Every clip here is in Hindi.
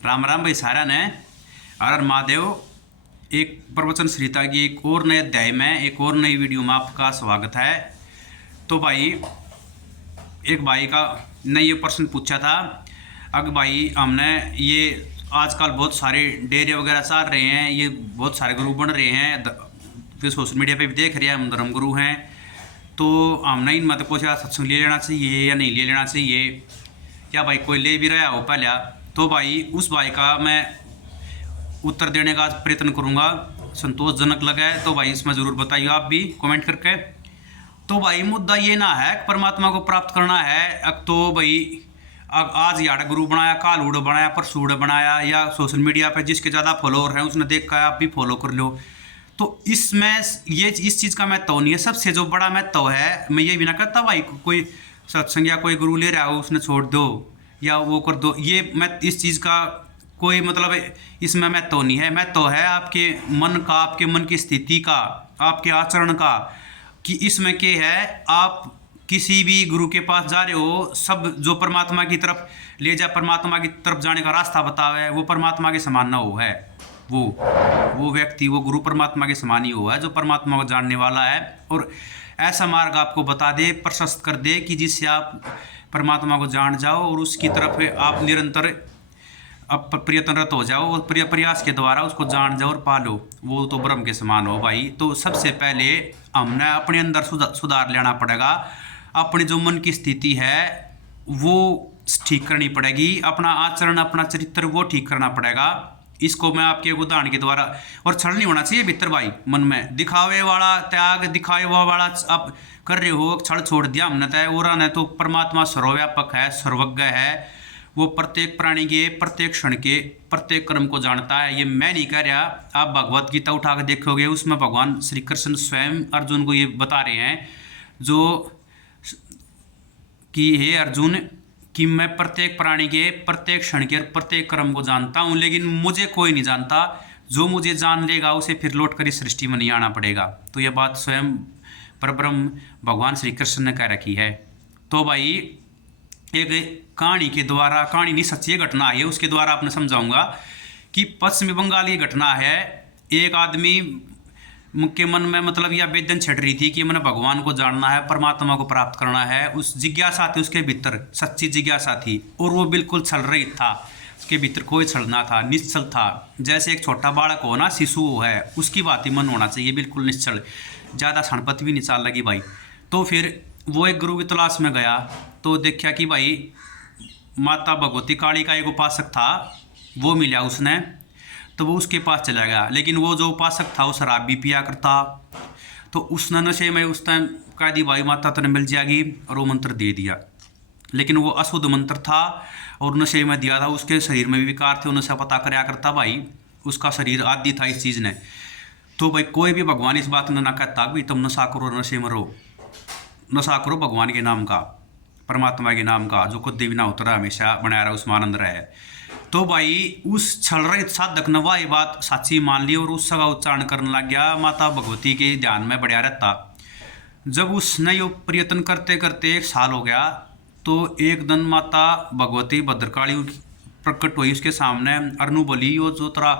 राम राम भाई सारा ने। हर महादेव। एक प्रवचन सरिता की एक और नए अध्याय में एक और नई वीडियो में आपका स्वागत है। तो भाई एक भाई का ने ये प्रश्न पूछा था। अब भाई हमने ये आजकल बहुत सारे डेरे वगैरह चल रहे हैं, ये बहुत सारे गुरु बन रहे हैं, फिर सोशल मीडिया पे भी देख रहे हैं हम धर्म गुरु हैं। तो हमने इन मत पूछा सत्संग ले लेना चाहिए या नहीं ले लेना चाहिए, या भाई कोई ले भी रहा हो पहले। तो भाई उस भाई का मैं उत्तर देने का प्रयत्न करूंगा, संतोषजनक लगे तो भाई इसमें ज़रूर बताइए आप भी कमेंट करके। तो भाई मुद्दा ये ना है कि परमात्मा को प्राप्त करना है। अब तो भाई आज यार गुरु बनाया, काल उड़ बनाया, परसों उड़ बनाया, या सोशल मीडिया पे जिसके ज़्यादा फॉलोअर हैं उसने देख कर आप भी फॉलो कर लो। तो इसमें ये इस चीज़ का महत्व नहीं है। सबसे जो बड़ा महत्व है, मैं ये भी ना कहता भाई कोई सत्संग या कोई गुरु ले रहा हो उसने छोड़ दो या वो कर दो, ये मैं इस चीज़ का कोई मतलब इसमें महत्व नहीं है। महत्व है आपके मन का, आपके मन की स्थिति का, आपके आचरण का, कि इसमें क्या है। आप किसी भी गुरु के पास जा रहे हो, सब जो परमात्मा की तरफ ले जा, परमात्मा की तरफ जाने का रास्ता बतावे, वो परमात्मा के समान ना हो है। वो व्यक्ति, वो गुरु परमात्मा के समान ही हुआ है जो परमात्मा को जानने वाला है और ऐसा मार्ग आपको बता दे, प्रशस्त कर दे कि जिससे आप परमात्मा को जान जाओ और उसकी तरफ आप निरंतर अब प्रयत्नरत हो जाओ और प्रयास के द्वारा उसको जान जाओ और पालो, वो तो ब्रह्म के समान हो भाई। तो सबसे पहले हमने अपने अंदर सुधार लेना पड़ेगा। अपनी जो मन की स्थिति है वो ठीक करनी पड़ेगी, अपना आचरण, अपना चरित्र वो ठीक करना पड़ेगा। इसको मैं आपके उदाहरण के द्वारा, और छल नहीं होना चाहिए भीतर भाई मन में। दिखावे वाला त्याग, दिखावे वाला आप कर रहे हो, छल छोड़ दिया हमने तय और न तो परमात्मा सर्वव्यापक है, सर्वज्ञ है। वो प्रत्येक प्राणी के, प्रत्येक क्षण के, प्रत्येक कर्म को जानता है। ये मैं नहीं कह रहा, आप भगवत गीता उठा कर देखोगे उसमें भगवान श्री कृष्ण स्वयं अर्जुन को ये बता रहे हैं जो कि हे अर्जुन, कि मैं प्रत्येक प्राणी के, प्रत्येक क्षण के, प्रत्येक कर्म को जानता हूँ, लेकिन मुझे कोई नहीं जानता। जो मुझे जान लेगा उसे फिर लौट कर इस सृष्टि में नहीं आना पड़ेगा। तो यह बात स्वयं परब्रह्म भगवान श्री कृष्ण ने कह रखी है। तो भाई एक कहानी के द्वारा, कहानी नहीं सच्ची घटना है, उसके द्वारा आपने समझाऊंगा कि पश्चिमी बंगाल की घटना है। एक आदमी के मन में मतलब यह वेदन छट रही थी कि मैंने भगवान को जानना है, परमात्मा को प्राप्त करना है। उस जिज्ञासा थी उसके भीतर, सच्ची जिज्ञासा थी और वो बिल्कुल छल रही था। उसके भीतर कोई छलना था, निश्चल था। जैसे एक छोटा बालक हो ना, शिशु है, उसकी बात ही मन होना चाहिए, बिल्कुल निश्चल, ज़्यादा क्षणपति भी नहीं चाल लगी भाई। तो फिर वो एक गुरु की तलाश में गया तो देखा कि भाई माता भगवती काली का एक उपासक था, वो मिला उसने। तो वो उसके पास चला गया, लेकिन वो जो उपासक था वो शराब भी पिया करता। तो उसने नशे में उस टाइम कह दी भाई माता तेने मिल जाएगी, और वो मंत्र दे दिया। लेकिन वो अशुद्ध मंत्र था और नशे में दिया था, उसके शरीर में भी विकार थे, उन्हें से पता कराया करता भाई, उसका शरीर आदि था इस चीज़ ने। तो भाई कोई भी भगवान इस बात ने ना कहता कि तुम नशा करो, नशे में रहो। नशा करो भगवान के नाम का, परमात्मा के नाम का, जो खुद देवी ना उतरा हमेशा बनाया रहा, उसमें आनंद रहे। तो भाई उस छल रहित साधक ने वह बात साची मान ली और उसका उच्चारण करने लग गया, माता भगवती के ध्यान में बढ़िया रहता। जब उसने यो प्रयत्न करते करते 1 साल हो गया तो एक दिन माता भगवती भद्रकाली प्रकट हुई उसके सामने। अरनु बोली, यो जो तेरा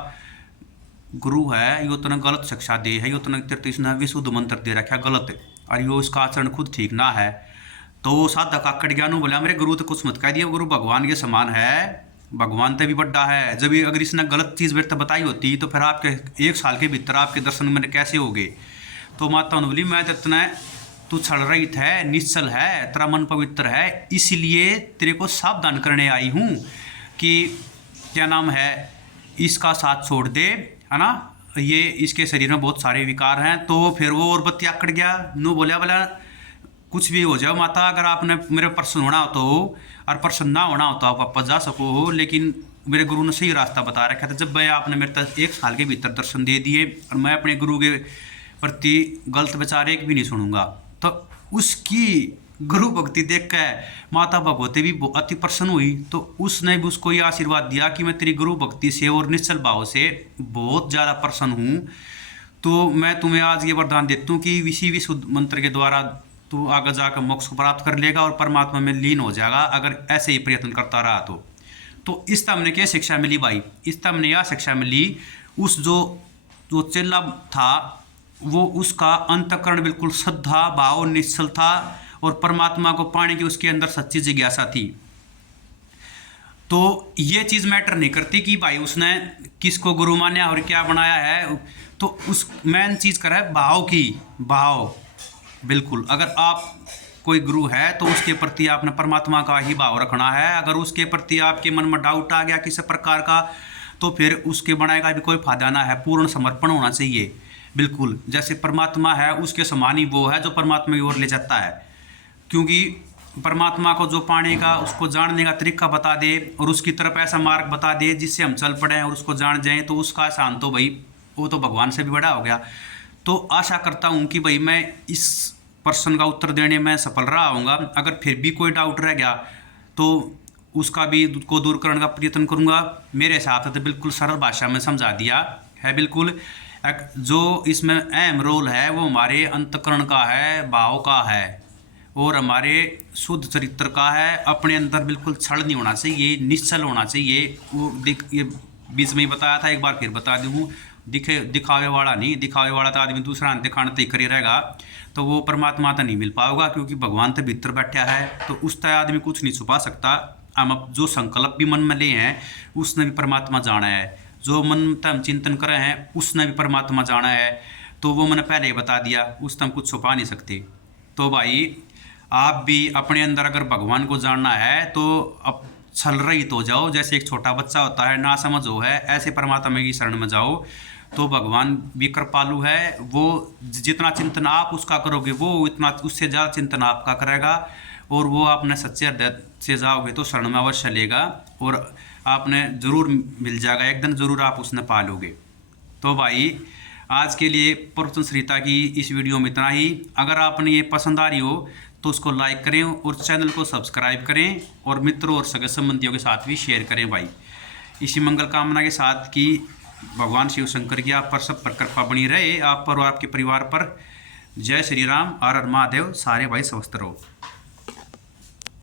गुरु है यो तने गलत शिक्षा दे है, यो तने तेरे विशुद्ध मंत्र दे रखा गलत, और यो इसका आचरण खुद ठीक ना है। तो साधक आकड़ गया, बोला मेरे गुरु तो कुछ मत कह दिया, गुरु भगवान के समान है, भगवान तो भी बड़ा है। जब अगर इसने गलत चीज़ मेरे बताई होती तो फिर आपके 1 साल के भीतर आपके दर्शन मैंने कैसे हो गए। तो माता ने बोली मैं तो इतना तू छल रहित है, निश्चल है, तेरा मन पवित्र है, इसलिए तेरे को सावधान करने आई हूँ कि क्या नाम है, इसका साथ छोड़ दे, है ना, ये इसके शरीर में बहुत सारे विकार हैं। तो फिर वो और बत्ती आकड़ गया, नो बोला कुछ भी हो जाओ माता, अगर आपने मेरे प्रसन्न होना हो तो, और प्रसन्न ना होना हो तो आप वापस जा सको हो, लेकिन मेरे गुरु ने सही रास्ता बता रखा था। जब भाई आपने मेरे तक 1 साल के भीतर दर्शन दे दिए और मैं अपने गुरु के प्रति गलत विचार एक भी नहीं सुनूंगा। तो उसकी गुरु भक्ति देख कर माता भगवती भी अति प्रसन्न हुई। तो उसने भी उसको ये आशीर्वाद दिया कि मैं तेरी गुरु भक्ति से और निश्चल भाव से बहुत ज़्यादा प्रसन्न हूँ। तो मैं तुम्हें आज ये वरदान देता हूँ कि इसी विशुद्ध मंत्र के द्वारा तू आगे जाकर मोक्ष को प्राप्त कर लेगा और परमात्मा में लीन हो जाएगा, अगर ऐसे ही प्रयत्न करता रहा तो। तो इससे हमने क्या शिक्षा मिली भाई, इससे हमने यह शिक्षा मिली, उस जो जो चेला था वो उसका अंतःकरण बिल्कुल श्रद्धा भाव निश्चल था और परमात्मा को पाने की उसके अंदर सच्ची जिज्ञासा थी। तो ये चीज़ मैटर नहीं करती कि भाई उसने किसको गुरु माना और क्या बनाया है, तो उस मेन चीज़ कर है भाव की, भाव। बिल्कुल, अगर आप कोई गुरु है तो उसके प्रति आपने परमात्मा का ही भाव रखना है। अगर उसके प्रति आपके मन में डाउट आ गया किसी प्रकार का, तो फिर उसके बनाए का भी कोई फायदा ना है। पूर्ण समर्पण होना चाहिए। बिल्कुल, जैसे परमात्मा है उसके समान ही वो है जो परमात्मा की ओर ले जाता है, क्योंकि परमात्मा को जो पाने का, उसको जानने का तरीका बता दे और उसकी तरफ ऐसा मार्ग बता दे जिससे हम चल पड़े और उसको जान जाएं, तो उसका आसान तो भाई वो तो भगवान से भी बड़ा हो गया। तो आशा करता हूँ कि भाई मैं इस प्रश्न का उत्तर देने में सफल रहा हूँगा। अगर फिर भी कोई डाउट रह गया तो उसका भी को दूर करने का प्रयत्न करूँगा। मेरे हिसाब से तो बिल्कुल सरल भाषा में समझा दिया है। बिल्कुल, जो इसमें अहम रोल है वो हमारे अंतःकरण का है, भाव का है और हमारे शुद्ध चरित्र का है। अपने अंदर बिल्कुल छल नहीं होना चाहिए, निश्चल होना चाहिए। वो ये बीच में ही बताया था, एक बार फिर बता दूँ, दिखावे वाला नहीं। दिखावे वाला तो आदमी दूसरा दिखाने तय करे रहेगा, तो वो परमात्मा तो नहीं मिल पाएगा, क्योंकि भगवान तो भीतर बैठा है, तो उस तय आदमी कुछ नहीं छुपा सकता। हम अब जो संकल्प भी मन में ले हैं उसने भी परमात्मा जाना है, जो मन में हम चिंतन करे हैं उसने भी परमात्मा जाना है। तो वो मैंने पहले ही बता दिया, उससे हम कुछ छुपा नहीं सकते। तो भाई आप भी अपने अंदर अगर भगवान को जानना है तो अब छल रहित हो जाओ। जैसे एक छोटा बच्चा होता है, ना समझ हो है, ऐसे परमात्मा की शरण में जाओ तो भगवान भी कृपालु है। वो जितना चिंतन आप उसका करोगे वो इतना उससे ज़्यादा चिंतन आपका करेगा, और वो आपने सच्चे हृदय से जाओगे तो शरण में अवश्य लेगा और आपने ज़रूर मिल जाएगा, एक दिन ज़रूर आप उसने पा लोगे। तो भाई आज के लिए प्रवचन संहिता की इस वीडियो में इतना ही। अगर आपने ये पसंद आ रही हो तो उसको लाइक करें और चैनल को सब्सक्राइब करें और मित्रों और सगे संबंधियों के साथ भी शेयर करें भाई। इसी मंगल कामना के साथ कि भगवान शिव शंकर की आप पर सब पर कृपा बनी रहे, आप पर और आपके परिवार पर। जय श्री राम, हर हर महादेव। सारे भाई स्वस्थ रहो।